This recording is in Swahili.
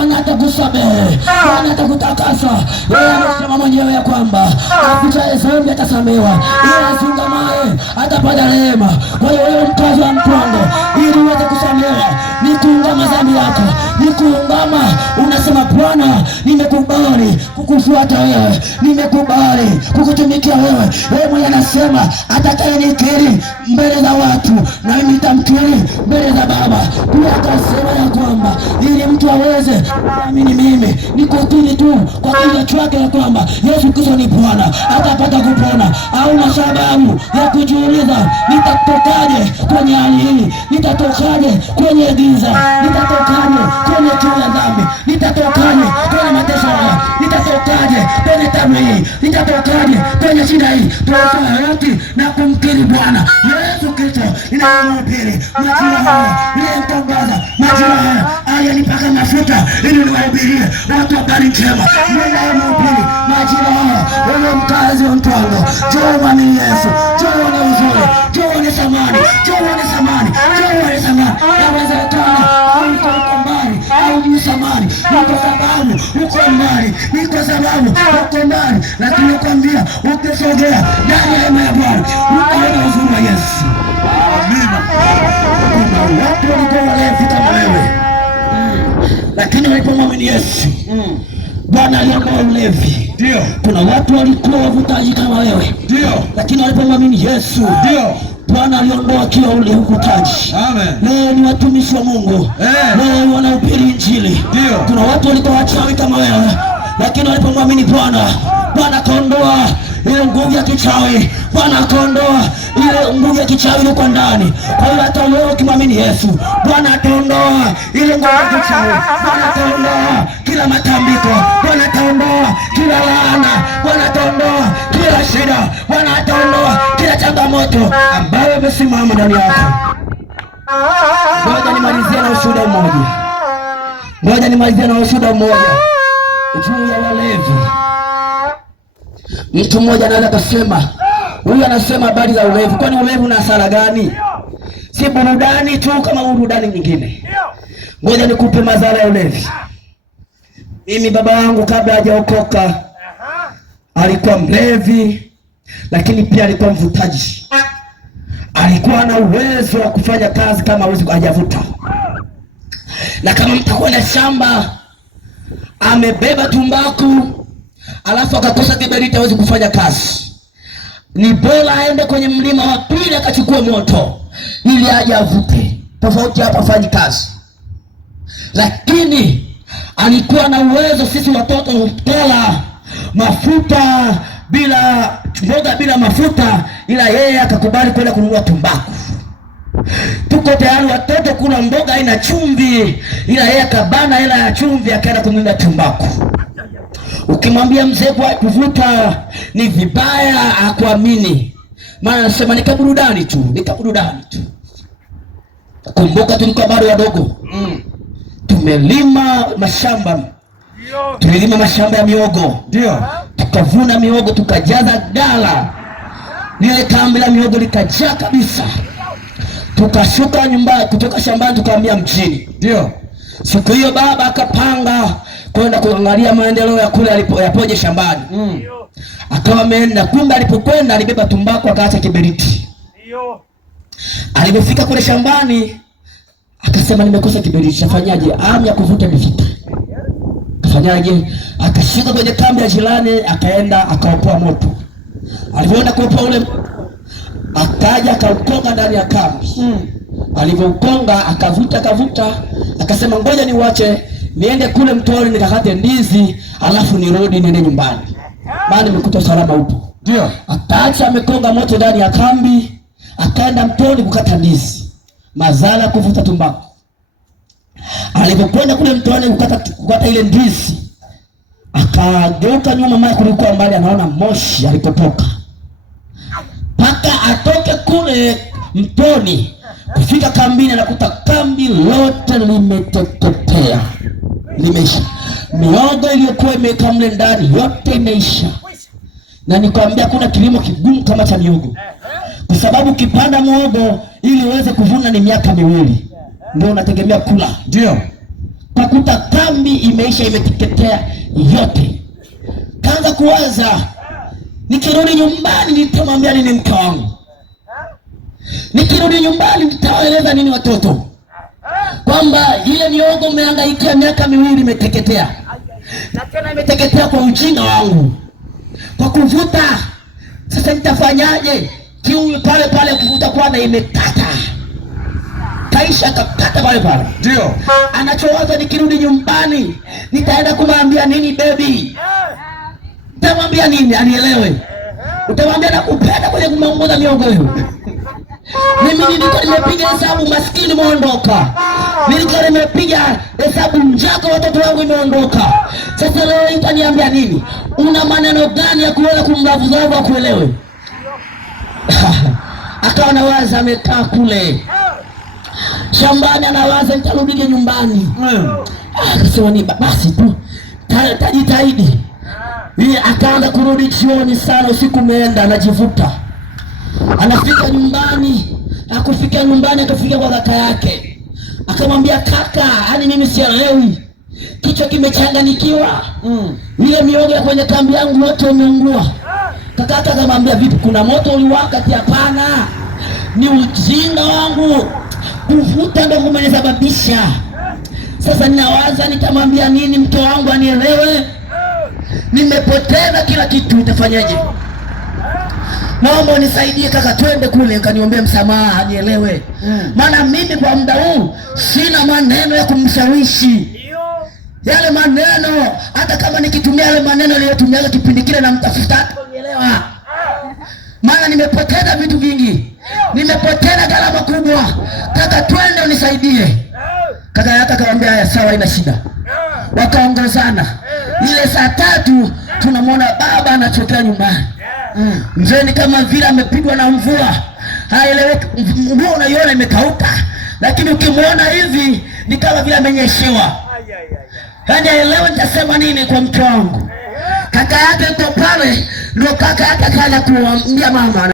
Bwana atakusamehe, Bwana atakutakasa. Yeye anasema mwenyewe ya kwamba afichaye dhambi atasamehewa, yeye asingamaye atapata rehema. Kwa hiyo wewe mkazi wa Mtwanga, ili uweze kusamehewa ni kuungama dhambi yako, ni kuungama unasema Bwana, nimekubali kukufuata wewe, nimekubali kukutumikia wewe. Wewe mwenye anasema atakayenikiri mbele za watu na mimi nitamkiri mbele za Baba. Pia akasema ya kwamba ili mtu aweze kuamini mimi ni kukiri tu kwa kinywa chake ya kwamba Yesu Kristo ni Bwana, atapata kupona. Au na sababu ya kujiuliza, nitatokaje kwenye hali hii? Nitatokaje kwenye giza? Nitatokaje kwenye kiu ya dhambi? Nitatokaje kwenye mateso haya? Nitatokaje kwenye tabu hii? Nitatokaje kwenye shida hii? Tuwafanya yote na kumkiri Bwana Yesu Kristo. Ninamhubiri majira haya, ninamtangaza majira haya, ayanipaka mafuta ili niwahubirie watu habari njema. Ninamhubiri majira haya, wewe mkazi wa Mtwanga, njoo mwamini Yesu, njoo na uzuri, njoo na thamani, njoo na thamani, njoo na thamani. Yawezekana uko mbali au ni thamani, ni kwa sababu uko mbali, ni kwa sababu uko mbali, lakini nakwambia ukisogea ndani ya hema ya Bwana utaona uzuri wa Yesu. Amina. Kuna watu walikuwa walevi kama wewe, lakini walipomwamini Yesu Bwana aliondoa ulevi. Ndio. Kuna watu walikuwa wavutaji kama wewe. Ndio. Lakini walipomwamini Yesu, ndio, Bwana aliondoa kila ule uvutaji. Amen. Leo ni watumishi wa Mungu. Leo wanahubiri Injili. Ndio. Kuna watu walikuwa wachawi kama wewe, lakini walipomwamini Bwana, Bwana akaondoa ile nguvu ya kichawi. Bwana akaondoa ile nguvu ya kichawi iliyokuwa ndani. Kwa hiyo hata wewe ukimwamini Yesu, Bwana ataondoa ile nguvu ya kichawi. Bwana ataondoa kila matambiko. Bwana ataondoa kila laana. Bwana ataondoa kila shida. Bwana ataondoa kila changamoto ambayo imesimama ndani yako. Ngoja nimalizie na ushuhuda mmoja. Ngoja nimalizie na ushuhuda mmoja juu ya walevi. Mtu mmoja anaweza kusema, huyu anasema habari za ulevi. Kwani ulevi una hasara gani? Si burudani tu kama burudani nyingine. Ngoja nikupe madhara ya ulevi. Mimi baba yangu kabla hajaokoka alikuwa mlevi, lakini pia alikuwa mvutaji. Alikuwa na uwezo wa kufanya kazi kama hajavuta. Na kama mtakwenda shamba amebeba tumbaku alafu akakosa kiberiti hawezi kufanya kazi, ni bora aende kwenye mlima wa pili akachukue moto ili aje avute. Tofauti hapa afanyi kazi. Lakini alikuwa na uwezo, sisi watoto hutela mafuta bila mboga bila mafuta, ila yeye akakubali kwenda kununua tumbaku. Tuko tayari watoto kula mboga haina chumvi, ila yeye akabana hela ya chumvi akaenda kununua tumbaku. Ukimwambia mzee kwa kuvuta ni vibaya akuamini. Maana anasema ni burudani tu, ni burudani tu. Kumbuka tulikuwa bado wadogo. Tumelima mashamba. Tulilima mashamba ya miogo. Ndio. Tukavuna miogo tukajaza gala. Lile kambi la miogo likajaa kabisa. Tukashuka nyumbani kutoka shambani tukahamia mjini. Ndio. Siku hiyo baba akapanga kwenda kuangalia maendeleo ya kule alipoje shambani. Akawa ameenda, kumbe alipokwenda alibeba tumbaku akaacha kiberiti. Ndio. Alipofika kule shambani akasema nimekosa kiberiti, nafanyaje? Ya kuvuta mifika. Kafanyaje? Akashika kwenye kambi ya jirani akaenda akaopoa moto. Alipoenda kuopoa ule akaja akaukonga ndani ya kambi. Alipoukonga akavuta akasema ngoja niuache niende kule mtoni nikakate ndizi alafu nirudi niende nyumbani. Maana nimekuta usalama upo. Ndio. Akaacha amekonga moto ndani ya kambi, akaenda mtoni kukata ndizi. Mazala kuvuta tumbaku. Alipokwenda kule mtoni kukata ile ndizi, akageuka nyuma, maana kulikuwa mbali anaona moshi alipotoka. Paka atoke kule mtoni kufika kambini anakuta kambi lote limeteketea. Limeisha. Miogo iliyokuwa imekaa mle ndani yote imeisha. Na nikwambia kuna kilimo kigumu kama cha miogo. Kwa sababu kipanda miogo ili uweze kuvuna ni miaka 2. Ndio unategemea kula. Ndio. Pakuta dhambi imeisha, imeteketea yote. Kaanza kuwaza, nikirudi nyumbani nitamwambia nini mke wangu? Nikirudi nyumbani nitawaeleza nini watoto? Kwamba ile miogo umeangaikia miaka 2 imeteketea, na tena imeteketea kwa ujinga wangu, kwa kuvuta. Sasa nitafanyaje? Kiu pale pale kuvuta kwana imekata, kaisha kakata pale pale. Ndio anachowaza, nikirudi nyumbani nitaenda kumwambia nini baby? Utamwambia nini anielewe? Utamwambia nakupenda kwenye kumaunguza miogo hiyo? Mimi nilikuwa nimepiga hesabu, maskini muondoka. Nilikuwa nimepiga hesabu, njako watoto wangu imeondoka. Sasa leo itaniambia nini? Una maneno gani ya kuweza kumlavuzavu akuelewe? Akawa anawaza, amekaa kule shambani anawaza, nitarudije nyumbani? Akasema ni basi tu tajitahidi. Akaanza kurudi jioni sana, usiku umeenda, anajivuta. Anafika nyumbani, akufika nyumbani akafika kwa kaka yake. Akamwambia, kaka, yani mimi sielewi, kichwa kimechanganikiwa. Ile miogo ya kwenye kambi yangu yote imeungua. Kaka akamwambia, vipi, kuna moto uliwaka? Hapana, ni ujinga wangu, kuvuta ndio kumenisababisha. Sasa ninawaza nitamwambia nini mke wangu anielewe? Nimepoteza kila kitu, nitafanyaje? Naomba unisaidie kaka, twende kule ukaniombee msamaha anielewe. Maana mimi kwa muda huu sina maneno ya kumshawishi. Yale maneno, hata kama nikitumia yale maneno niliyotumia kipindi kile, na mtafuta unielewa. Maana nimepoteza vitu vingi, nimepoteza gharama kubwa. Kaka, twende unisaidie. Kaka yake akamwambia, haya sawa, ina shida. Wakaongozana. Ile saa 3 tunamwona baba anachokea nyumbani. Mzee ni kama vile amepigwa na mvua, haeleweki. Nguo unaiona imekauka, lakini ukimwona hivi ni kama vile amenyeshewa. Yaani haelewi nitasema nini kwa mke wangu. Kaka yake yuko pale, ndio kaka yake akaja kumwambia mama.